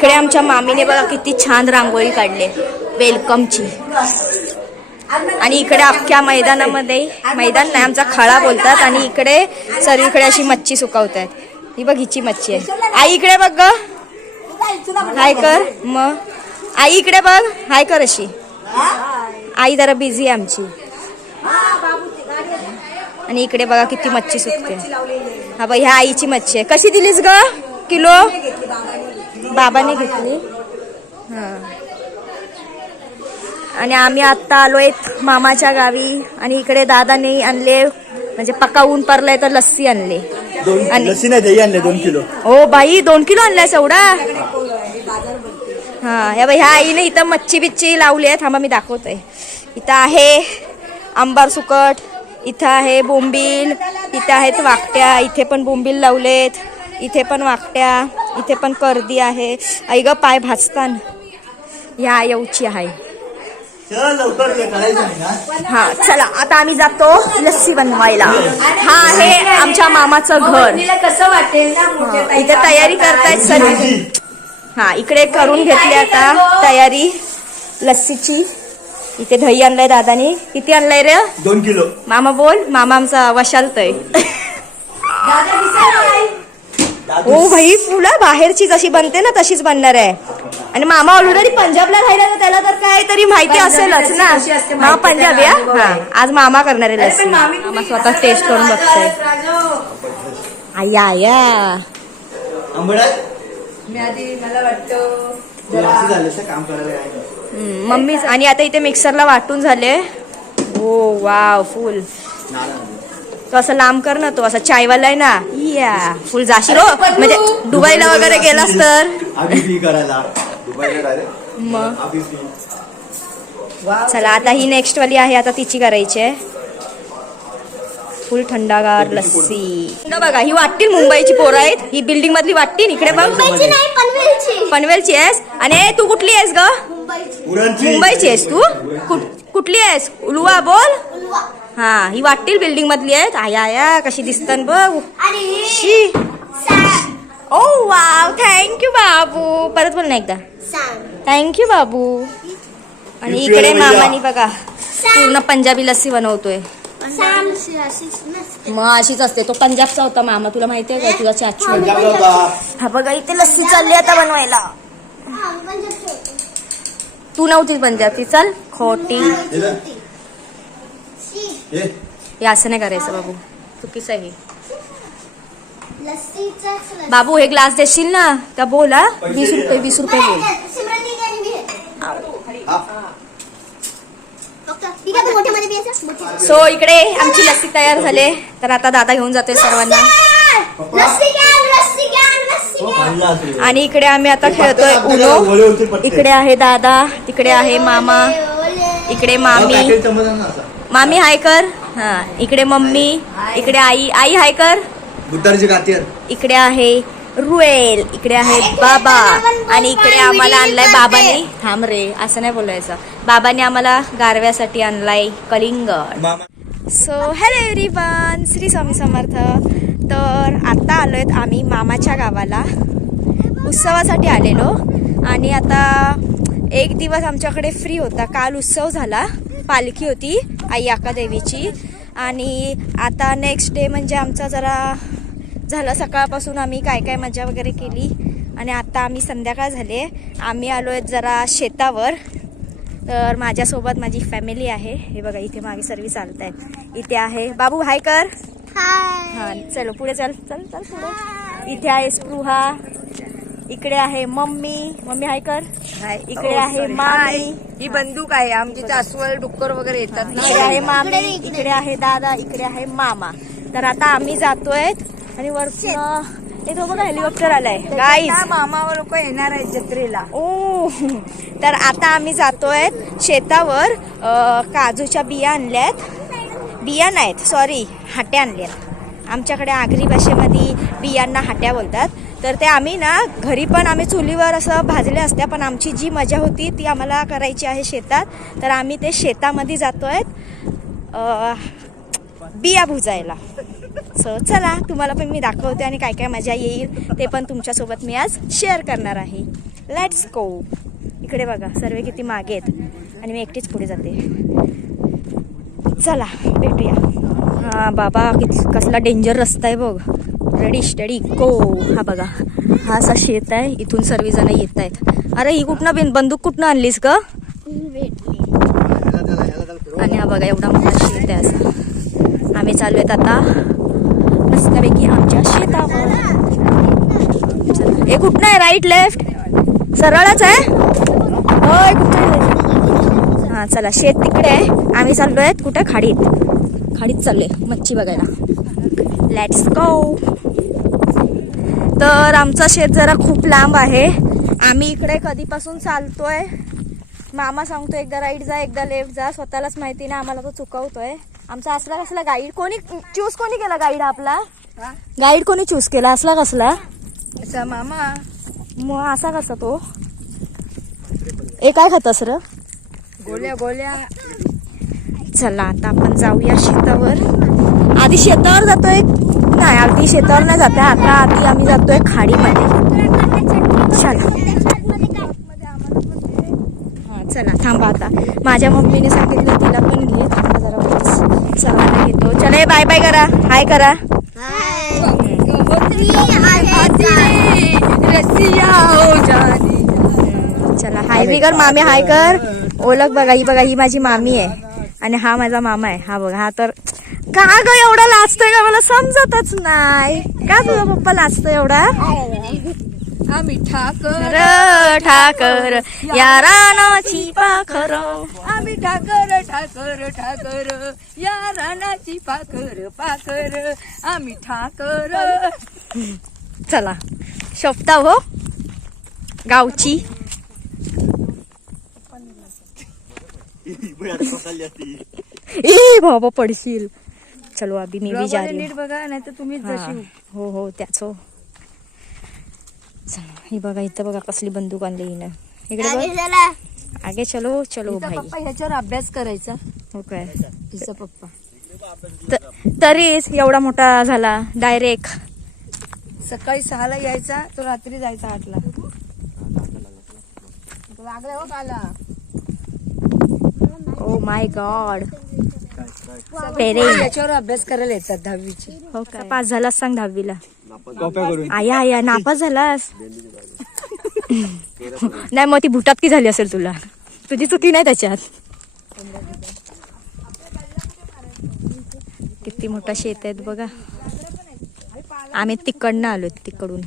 इकडे आमच्या मामीने बघा किती छान रांगोळी काढले. वेलकमची आणि इकडे अख्ख्या मैदानामध्ये मैदान नाही आमचा खळा बोलतात आणि इकडे सर्वीकडे अशी मच्छी सुकवत आहेत ही बघ हिची मच्छी आहे. आई इकडे बघ ग. हाय कर मग. आई इकडे बघ हाय कर अशी. आई जरा बिझी आहे आमची. आणि इकडे बघा किती मच्छी सुकते. हा बघ ह्या आईची मच्छी आहे. कशी दिलीस ग? किलो? बाबाने घेतली. हा. आणि आम्ही आत्ता आलोय मामाच्या गावी आणि इकडे दादाने आणले म्हणजे पक्का ऊन पडलाय तर लस्सी आणले. लस्सी नाही दही आणले दोन किलो. ओ बाई दोन किलो आणलाय एवढा हा या बाई ह्या आईने इथं मच्छी बिच्छी लावली आहे. थांबा मी दाखवतोय. इथं आहे आंबार सुकट इथं आहे बोंबील इथं आहेत वाकट्या इथे पण बोंबील लावलेत. इथे पण वाकट्या इथे पण कर्दी आहे. आई ग पाय भाजतान. ह्या येऊची आहे. हा चला आता आम्ही जातो लस्सी बनवायला. हा आहे आमच्या मामाचं घर. कसं वाटेल हा, इथे तयारी करतायत सर्व हा इकडे करून घेतली आता तयारी लस्सीची. इथे दही आणलंय दादानी. किती आणलंय रे? दोन किलो. मामा बोल मामा आमचा वशालतय ओ भाई फुलं बाहेरची जशी बनते ना तशीच बनणार आहे. आणि मामा ऑलरेडी पंजाबला राहिला ना त्याला तर काय तरी माहिती पंजाबी असेलच ना. हा पंजाबी हा. हा. आहे. आज मामा करणार आहे पण मामी स्वतः टेस्ट करून बघतोय. राजू. आया आया. आंबड्यात मी आधी मला वाटतं लस्सी झालं तर काम करायला काय? नाही. हम्म, मम्मी आणि आता इथे मिक्सरला वाटून झाले. हो वाव फुल तो असं लांब कर ना तो असा चायवाला आहे ना. या फुल जाशील हो. म्हणजे दुबईला वगैरे गेलास तर. करायला. मग? चला आता ही नेक्स्ट वाली आहे आता तिची करायची आहे. फुल थंडागार लस्सी. न बघा ही वाटतील मुंबईची पोरं आहेत. ही बिल्डिंग मधली वाटतील इकडे बघ. पनवेलची. आहेस? आणि तू कुठली आहेस ग? मुंबईची. आहेस तू? कुठ- कुठली आहेस? उलवा बोल. हा ही वाटतील बिल्डिंग मधली आहेत. आया आया कशी दिसतात बघ. शी. ओ वाव थँक्यू बाबू. परत बोल ना एकदा. थँक्यू बाबू. आणि इकडे. मामानी बघा पूर्ण पंजाबी लस्सी बनवतोय. मग अशीच असते. तो पंजाबचा होता मामा तुला माहिती आहे का? तुझा चाचू हा बघा इथे लस्सी चालली आता बनवायला. तू नव्हती पंजाबची चल. खोटी. हे असं नाही करायचं बाबू. चुकीचं आहे. बाबू हे ग्लास देशील ना? का बोल हा? वीस रुपये वीस रुपये बोल सो इकडे आमची लस्सी तयार झाले तर आता दादा घेऊन जातोय सर्वांना. हो. आणि इकडे आम्ही आता खेळतोय उनो. इकडे आहे दादा तिकडे आहे मामा इकडे मामी. मामी हाय कर. हा इकडे मम्मी इकडे आई. आई हाय कर. इकडे आहे रुएल इकडे आहे बाबा आणि इकडे आम्हाला आणलाय बाबांनी. थांब रे असं नाही बोलायचं. बाबांनी आम्हाला गारव्यासाठी आणलाय कलिंगड so hello everyone Shri Swami Samarth. तर आता आलो आहेत आम्ही मामाच्या गावाला. उत्सवासाठी आलेलो. आणि आता एक दिवस आमच्याकडे फ्री होता. काल उत्सव झाला. पालखी होती. आई आका देवीची. आणि आता नेक्स्ट डे म्हणजे आमचा जरा झालं सकाळपासून आम्ही काय काय मजा वगैरे केली. आणि आता आम्ही संध्याकाळ झाले. आम्ही आलो आहेत जरा शेतावर. तर माझ्यासोबत माझी फॅमिली आहे. हे बघा इथे मागे सर्व चालत आहेत इथे आहे. बाबू हाय कर. हा चलो पुढे चल. चल चल पुढे. इथे आहे स्पृहा. इकडे आहे मम्मी. मम्मी हाय कर. इकडे आहे मामी. ही बंदूक आहे. आमची अस्वल डुक्कर वगैरे येतात ना. इकडे आहे मामी इकडे आहे दादा इकडे आहे मामा. तर आता आम्ही जातोय आणि वर हे तो बघा हेलिकॉप्टर आलाय? त्या मामावर लोक येणार आहेत जत्रेला. ओ तर आता आम्ही जातोय शेतावर. काजूच्या बिया आणल्यात. बिया नाहीत सॉरी हाट्या आणल्यात. आमच्याकडे आगरी भाषेमध्ये बियांना हाट्या बोलतात. तर ते आम्ही ना घरी पण आम्ही चुलीवर असं भाजले असत्या पण आमची जी मजा होती ती आम्हाला करायची आहे शेतात. तर आम्ही ते शेतामध्ये जातो आहेत बिया भुजायला. सो चला तुम्हाला पण मी दाखवते आणि काय काय मजा येईल ते पण तुमच्यासोबत मी आज शेअर करणार आहे. लेट्स गो इकडे बघा सर्व किती मागे आहेत. आणि मी एकटीच पुढे जाते. चला भेटूया. हां बाबा किती कसला डेंजर रस्ता आहे बघ. रेडी स्टडी गो हा बघा हा असा शेत आहे. इथून सर्वजण येत आहेत अरे ही कुठनं बिन बंदूक कुठनं आणलीस ग? आणि हा बघा एवढा मोठा शेत आहे असा. आम्ही चालू आहेत आता मस्तपैकी आमच्या शेतावर. हे कुठनं आहे? राईट लेफ्ट सरळच आहे? होय कुठं हा चला शेत तिकडे आहे. आम्ही चाललो आहेत कुठे? खाडीत. खाडीत चाललोय मच्छी बघायला. लेट्स गो तर आमचं शेत जरा खूप लांब आहे. आम्ही इकडे कधीपासून चालतोय? मामा सांगतो एकदा राईट जा एकदा लेफ्ट जा. स्वतःलाच माहिती नाही आम्हाला तो चुकवतोय. आमचा असला कसला गाईड कोणी चूज कोणी केला गाईड आपला? गाईड कोणी चूज केला? असला कसला? असा मामा. मग असा कसा तो? ए काय खातास र? गोल्या गोल्या. चला आता आपण जाऊया शेतावर. आधी शेतावर जातोय. नाही आधी शेतावर नाही जाते आता आधी आम्ही जातोय खाडीमध्ये. चला. चला थांबा आता. माझ्या मम्मीने सांगितलं तिला पण घे. थांबा जरा चला घेतो. चला बाय बाय करा. हाय करा. चला हाय बी कर मामी हाय कर. ओळख बघा ही बघा ही माझी मामी आहे. आणि हा माझा मामा आहे. हा बघा हा तर का ग एवढा लाजतोय का मला समजतच नाही. का तुझा पप्पा लाजतोय एवढा? आम्ही ठाकर. ठाकर या रानाची पाखर. आम्ही ठाकर ठाकर ठाकर. या रानाची पाखर पाखर. आम्ही ठाकर. चला. शोभता हो. गावची. ए बाबा पडशील. चलो अभी मी भी जा रही हूँ. नीट बघा नाही तर तुम्हीच हा. जशी हो हो त्याच. हो चला ही बघा इथं बघा कसली बंदूक आणली हिनं. इकडे बघ. आगे चलो. चलो भाई. पप्पा ह्याच्यावर अभ्यास करायचा. हो काय? हिचा पप्पा. तरीच एवढा मोठा झाला डायरेक्ट. सकाळी सहाला यायचा तो रात्री जायचा आठला. लागला हो काला. ओ माय गॉड पेरे. याच्यावर अभ्यास करायला येतात दहावीची. हो काय? पास झालास सांग दहावीला. कॉप्या करून. आया आया नापास झालास. नाही मग ती भुटात की झाली असेल तुला? तुझी चुकी नाही त्याच्यात. किती मोठा शेत आहेत बघा. आम्ही तिकडनं आलो तिकडून.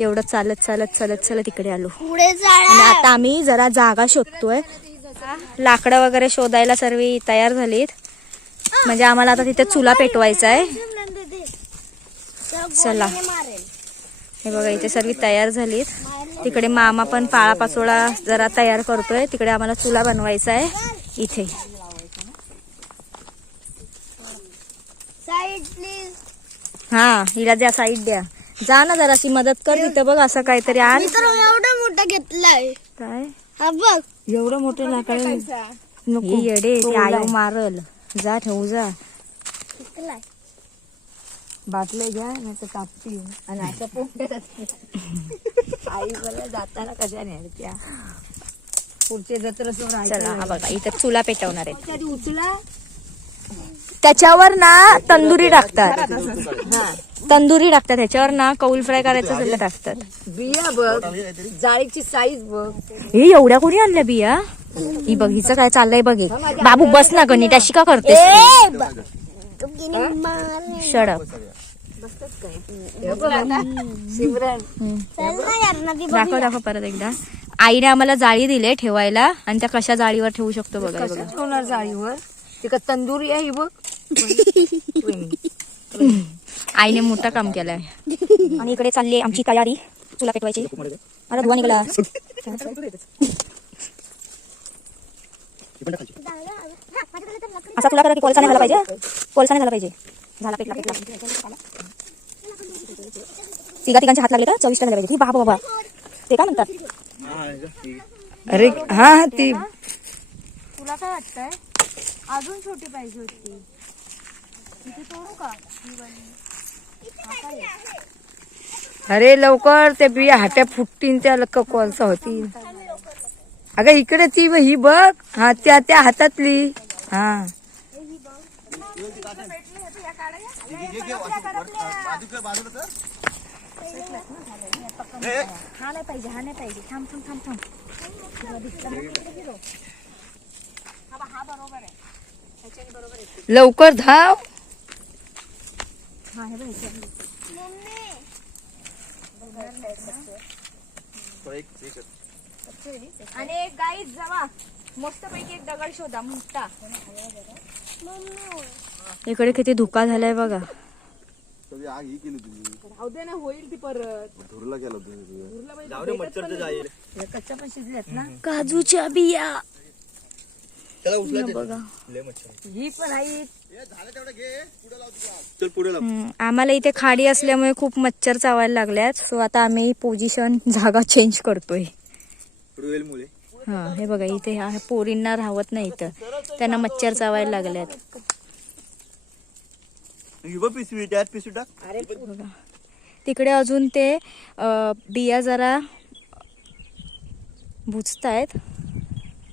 एवढं चालत चालत चालत चालत तिकडे आलो. आणि आता आम्ही जरा जागा शोधतोय. लाकडं वगैरे शोधायला सर्व तयार झालीत. म्हणजे आम्हाला आता तिथे चुला पेटवायचा आहे चला. हे बघा इथे सर्व तयार झालीत. तिकडे मामा पण पाळा पाचोळा जरा तयार करतोय. तिकडे आम्हाला चुला बनवायचा आहे इथे हा हिला द्या साईड द्या. जा ना जराशी मदत कर. तिथं बघ असं काहीतरी आण. एवढा मोठा घेतलाय. काय? हा बघ. एवढं मोठं लाकड ही येडे ती आयो मारल. जा ठेवू जा. बाटले घ्या नाही तर कापतील आणि असं पोंगत आई मला जाताना कशा नाही त्या पुढचे जत्र चला हा बघा इथं चुला पेटवणार कधी उचला. त्याच्यावर ना तंदुरी टाकतात. तंदुरी टाकतात. त्याच्यावर ना कौल फ्राय करायचं असेल तर टाकतात. बिया बघ जाळीची साईज बघ. हे एवढ्या कोणी आणल्या बिया? ही बघ हिचं काय चाललंय बघ हे. बाबू बस ना गणित अशी का करतेस? शडप दाखव दाखव परत एकदा. आईने आम्हाला जाळी दिले ठेवायला आणि त्या कशा जाळीवर ठेवू शकतो बघा हे बघा. कसं ठेवणार जाळीवर? ती का तंदुरी आहे बघ. आईने मोठं काम केलंय. आणि इकडे चालली आमची तयारी. चुला पेटवायची. अरे धुवा निघाला. असा तुला करा की कोलसा नाही झाला पाहिजे. कोलसा नाही झाला पाहिजे. झाला पेटला पेटला. तिघा तिघांचे हात लागले का चविष्ट झाले पाहिजे. बाबा बाबा. ते काय म्हणतात? अरे हा ती तुला काय वाटतंय? अजून छोटी पाहिजे होती. अरे लवकर ते बिया हाट्या फुटतीन त्या लक कोलसा होती अगं इकडे ती ही बघ. हा त्या त्या हातातली. हा. हा नाही पाहिजे हा नाही पाहिजे थांब थांब थांब थांब लवकर धाव. आणि एक गाई जावा. मस्त पैकी एक दगड शोधा मोठा इकडे किती धुका झालाय बघा. आग ही केली तुम्ही होईल ती परत. धुरला केलं तुम्ही जाऊ दे मच्छर तर जाईल कच्च्या पण शिजल्यात ना? काजूच्या बिया. त्याला उचलायचं बघा. लय मच्छर ही पण आहे चल पुढे लाव. हम्म, आम्हाला इथे खाडी असल्यामुळे खूप मच्छर चावायला लागल्यात. सो आता आम्ही पोझिशन जागा चेंज करतोय. रुएल हा हे बघा इथे ह्या पोरींना राहत नाही इथं. त्यांना मच्छर चावायला लागल्यात. ही बघ पिशवी त्यात पिशवी टाक. बघा. तिकडे अजून ते अ, बिया जरा बुजतायत.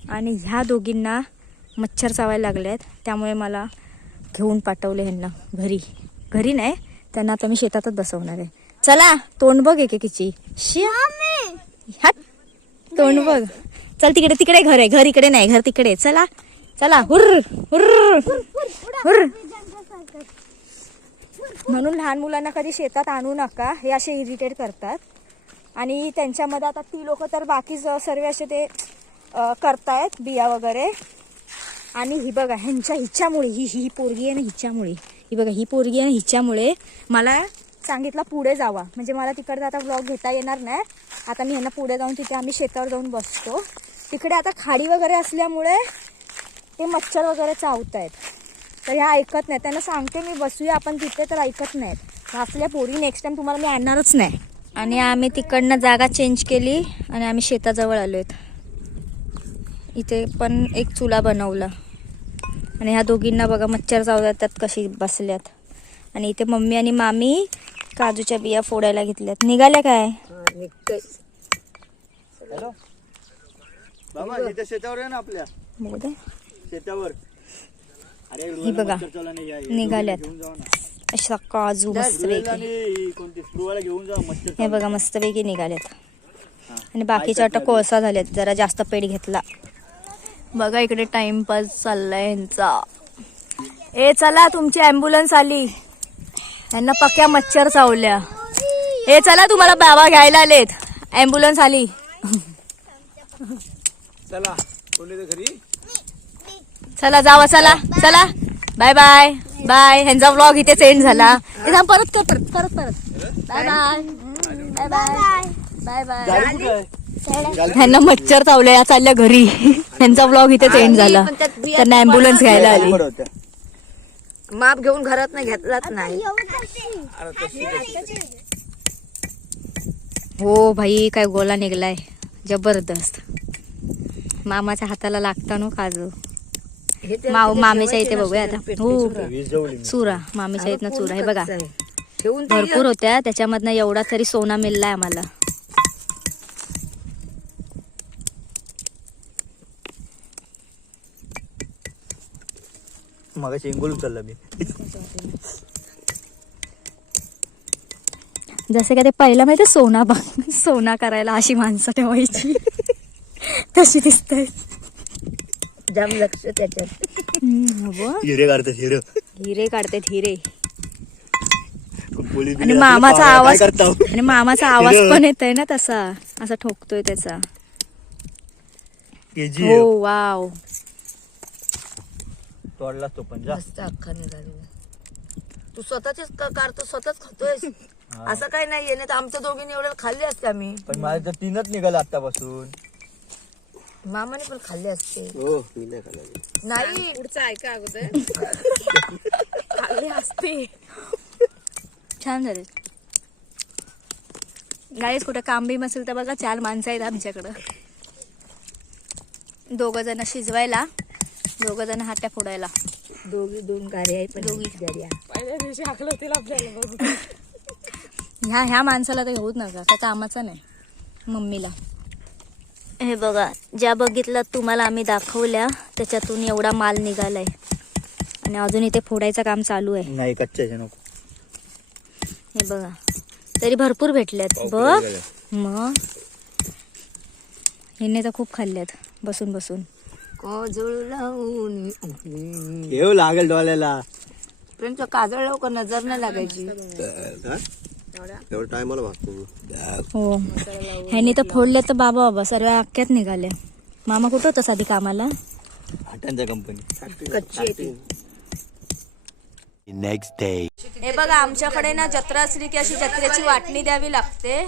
आणि ह्या दोघींना मच्छर चावायला लागले आहेत त्यामुळे मला घेऊन पाठवले ह्यांना घरी. घरी नाही त्यांना आता मी शेतातच बसवणार आहे. चला तोंड बघ एकेकीची. शी हट. तोंड बघ. चल तिकडे तिकडे घर आहे. घर इकडे नाही घर तिकडे चला. चला हुर्र हुर्र हुर्र म्हणून लहान मुलांना कधी शेतात आणू नका. हे असे इरिटेट करतात. आणि त्यांच्यामध्ये आता ती लोक तर बाकी सर्व असे ते करतायत बिया वगैरे. आणि ही बघा ह्यांच्या हिच्यामुळे ही ही पोरगी आहे ना हिच्यामुळे. ही बघा ही पोरगी आहे ना हिच्यामुळे मला सांगितलं पुढे जावा. म्हणजे मला तिकडे आता ब्लॉग घेता येणार नाही. आता मी ह्यांना पुढे जाऊन तिथे आम्ही शेतावर जाऊन बसतो. तिकडे आता खाडी वगैरे असल्यामुळे ते मच्छर वगैरे चावत आहेत तर ह्या ऐकत नाही त्यांना सांगते मी बसूया आपण तिथे तर ऐकत नाहीत. असल्या पोरी नेक्स्ट टाइम तुम्हाला मी आणणारच नाही. आणि आम्ही तिकडनं जागा चेंज केली आणि आम्ही शेताजवळ आलो आहेत इथे पण एक चुला बनवला. आणि ह्या दोघींना बघा मच्छर चावतात त्यात कशी बसल्यात. आणि इथे मम्मी आणि मामी काजूच्या बिया फोडायला घेतल्यात. निघाल्या काय? ही बघा. निघाल्यात. अशा काजू मस्तपैकी हे. बघा मस्तपैकी निघालेत आणि बाकीच्या आता कोळसा झालेत जरा जास्त पेट घेतला. बघा इकडे टाइमपास चाललाय ह्यांचा. ए चला तुमची ॲम्ब्युलन्स आली. यांना पक्या मच्छर चावल्या. ए चला तुम्हाला बाबा घ्यायला आलेत. ॲम्ब्युलन्स आली. चला घरी? चला जावा चला चला. Bye bye. बाय. ह्यांचा व्लॉग इथे एंड झाला. परत कर परत परत परत. Bye bye. Bye. Bye bye. Bye ह्यांना मच्छर चावल्या चालल्या घरी. ह्यांचा ब्लॉग इथेच एंड झाला. त्यांना ॲम्ब्युलन्स घ्यायला आली. माप घेऊन घरात नाही घेतलाच नाही. हो भाई काय गोला निघलाय. जबरदस्त. मामाच्या हाताला लागता नो काजू. हे ते- माव मामीच्या इथे बघूया आता. हो. चुरा. मामीच्या इथनं चुरा. हे बघा. भरपूर होत्या. त्याच्यामधनं एवढा तरी सोना मिळलाय आम्हाला. मगाशी इंगोल उचलला मी. जसं का ते पहिला माहिती सोना बा सोना करायला अशी माणसं ठेवायची. तशी दिसत जाम लक्ष त्याच्यात. हिरे काढतात हिरे. हिरे काढतात हिरे. पोलीस आणि मामाचा आवाज करता? आणि मामाचा आवाज पण येत आहे ना तसा. असा ठोकतोय त्याचा. केजी. हो वाव. तोडला तो पण जा. मस्त अख्खा निघालेला तू स्वतःचेच का काढतो स्वतःच खातोयस? असं काही नाहीये नाही तर आमच्या दोघींनी एवढं खाल्ले असते आम्ही पण माझं तर तीनच निघालं आतापासून मामाने पण खाल्ले असते. हो मी नाही खाल्ला नाही. पुढचं ऐका अगोदर. खाल्ले असते. छान झाले. गाडीच कुठं काम बी असेल तर बघा चार माणसं आहेत आमच्याकडं. दोघं जण शिजवायला. दोघं जण हाट्या फोडायला. दोघी दोन गाड्या आहे पण दोघी. गाड्या ह्या ह्या माणसाला तर घेऊच नका का कामाचा नाही. मम्मीला. हे बघा ज्या बघितलं तुम्हाला आम्ही दाखवल्या त्याच्यातून एवढा माल निघालाय. आणि अजून इथे फोडायचं काम चालू आहे. नाही कच्च्या नको. हे बघा तरी भरपूर भेटल्यात. बघ. मग? हिने तर खूप खाल्ल्यात बसून बसून. काजळ लावून. घेऊ लागेल डोळ्याला. त्यांचं काजळ लवकर नजर नाही लागायची. एवढा टायमाला भागतो. हो. ह्यानी तर फोडले तर बाबा बाबा सर्व अख्ख्यात निघाले. मामा कुठं होता आधी कामाला? हाटांच्या कंपनी कच्ची आहे ती next day. हे बघा आमच्याकडे ना जत्रा असली की अशी जत्रेची वाटणी द्यावी लागते.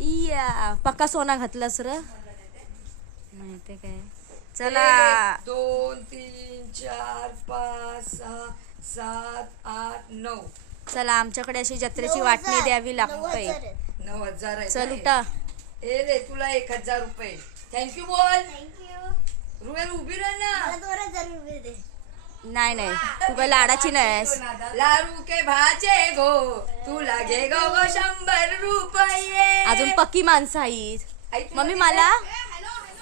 इया पक्का सोना घातलास र? माहिती काय? चला. दोन तीन चार पाच सहा सात आठ नऊ. चला आमच्याकडे अशी जत्रेची वाटणी द्यावी लागते. नऊ हजार आहे चल उठा. ए रे तुला एक हजार रुपये. थँक्यू बोल. थँक्यू रुवेल उभी राह ना. मला दोन हजार रुपये दे. नाही नाही. तू काय लाडाची नाहीस लारू के भाचे गो. तुला घे गो गो शंभर रुपये. अजून पक्की माणसं आहेत. मम्मी मला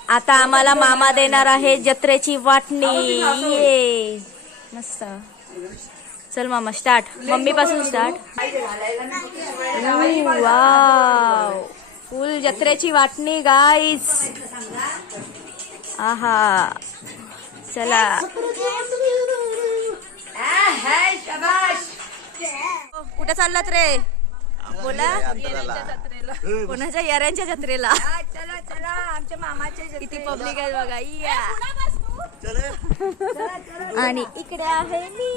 आता आम्हाला मामा देणार आहे जत्रेची वाटणी. ये. मस्त. चल मामा स्टार्ट मम्मी पासून स्टार्ट वाव फुल जत्रेची वाटणी गाईज आहा. चला. कुठे चाललात रे? बोला. कोणाच्या याऱ्यांच्या जत्रेला? चला चला आमच्या मामाचे किती पब्लिक आहे बघा या. आणि इकडे आहे मी.